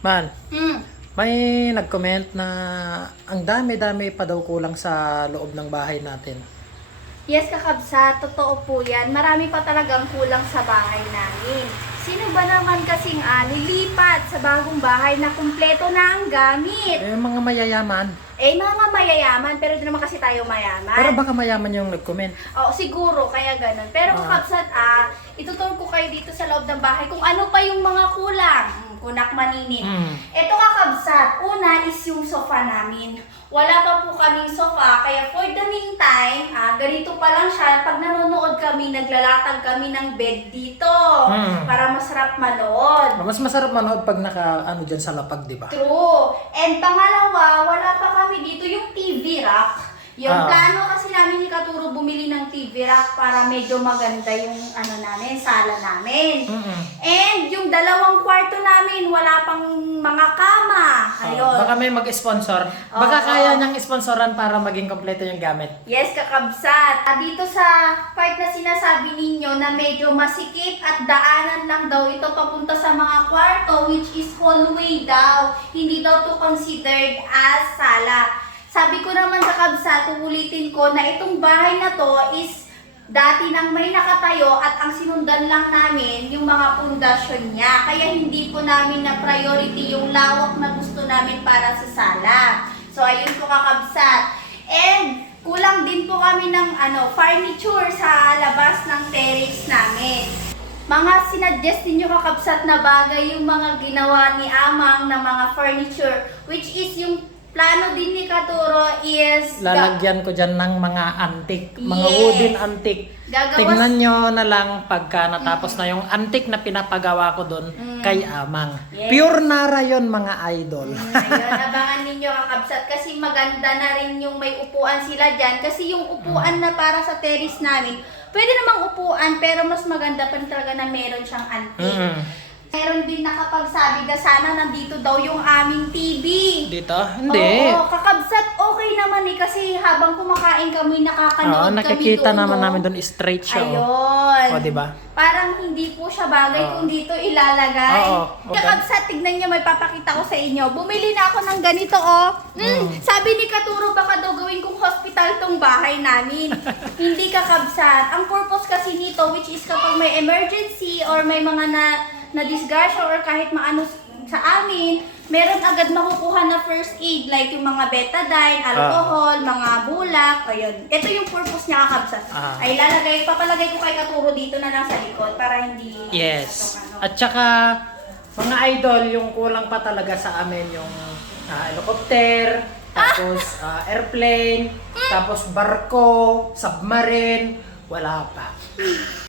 Man, Mm. may nag-comment na ang dami-dami pa daw kulang sa loob ng bahay natin. Yes, kakabsa, totoo po yan. Marami pa talagang kulang sa bahay namin. Sino ba naman kasing ah, lilipat sa bagong bahay na kumpleto na ang gamit? Eh, mga mayayaman. Eh, mga mayayaman, pero di naman kasi tayo mayaman. Pero baka mayaman yung nag-comment. Oo, siguro, kaya ganun. Pero Ah. kakabsat, ah, ituturo ko kayo dito sa loob ng bahay kung ano pa yung mga kulang. Kunak maninit. Mm. Ito kakabsat, una is yung sofa namin. Wala pa po kaming sofa, kaya for the meantime, ah, ganito pa lang siya. Pag nanonood kami, naglalatag kami ng bed dito. Mm. Para masarap manood. Mas masarap manood pag naka, ano dyan sa lapag, di ba? True. And pangalawa, wala pa kami dito yung TV rack. Yung Ah. plano kasi namin ni Katuro bumili ng TV rack para medyo maganda yung ano namin, sala namin. Mm-mm. And yung dalawang kwarto namin, wala pang mga kama. Ayun. Baka may mag-sponsor. Baka Oo. kaya niyang sponsoran para maging kompleto yung gamit. Yes, kakabsat. Ah, Dito sa part na sinasabi ninyo na medyo masikip at daanan lang daw ito papunta sa mga kwarto which is hallway daw. Hindi daw to considered as sala. Sabi ko naman sa kabsat, uulitin ko na itong bahay na to is dati nang may nakatayo at ang sinundan lang namin yung mga pundasyon niya. Kaya hindi po namin na priority yung lawak na gusto namin para sa sala. So ayun po kakabsat. And kulang din po kami ng ano, furniture sa labas ng terrace namin. Mga sinuggest ninyo kakabsat na bagay yung mga ginawa ni Amang na mga furniture which is yung plano din ni Katuro is Lalagyan ko dyan ng mga antik, mga Yes. wooden antik. Gagawas- Tingnan nyo na lang pagka natapos na yung antik na pinapagawa ko doon Mm. kay Amang. Yes. Pure nara yon mga idol. Mm, ayun, abangan ninyo kakabsat kasi maganda na rin yung may upuan sila dyan kasi yung upuan na para sa terrace namin, pwede namang upuan pero mas maganda pa talaga na meron siyang antique. Mm. Meron din nakapagsabi na sana nandito daw yung aming TV. Dito? Hindi. Oo, kakabsat okay naman eh kasi habang kumakain kami nakakanood Oo, kami nakikita doon. naman no? namin doon straight siya. oh. Ayun. O, di ba? Parang hindi po siya bagay Oo. kung dito ilalagay. Oo, okay. Kakabsat, tignan niyo, may papakita ko sa inyo. Bumili na ako ng ganito, oh. Mm, Sabi ni Katuro, baka daw gawin kong hospital tong bahay namin. hindi kakabsat. Ang purpose kasi nito, which is kapag may emergency or may mga na, na disgrasya or kahit maano sa amin, meron agad makukuha na first aid like yung mga betadine, alcohol, mga bulak, ayun. Ito yung purpose niya kakabsat. Ah. Ay lalagay, papalagay ko kay Katuro dito na lang sa likod para hindi Yes. ano. At saka, mga idol, yung kulang pa talaga sa amin yung ah, helicopter, tapos ah, airplane, tapos barko, submarine, wala pa.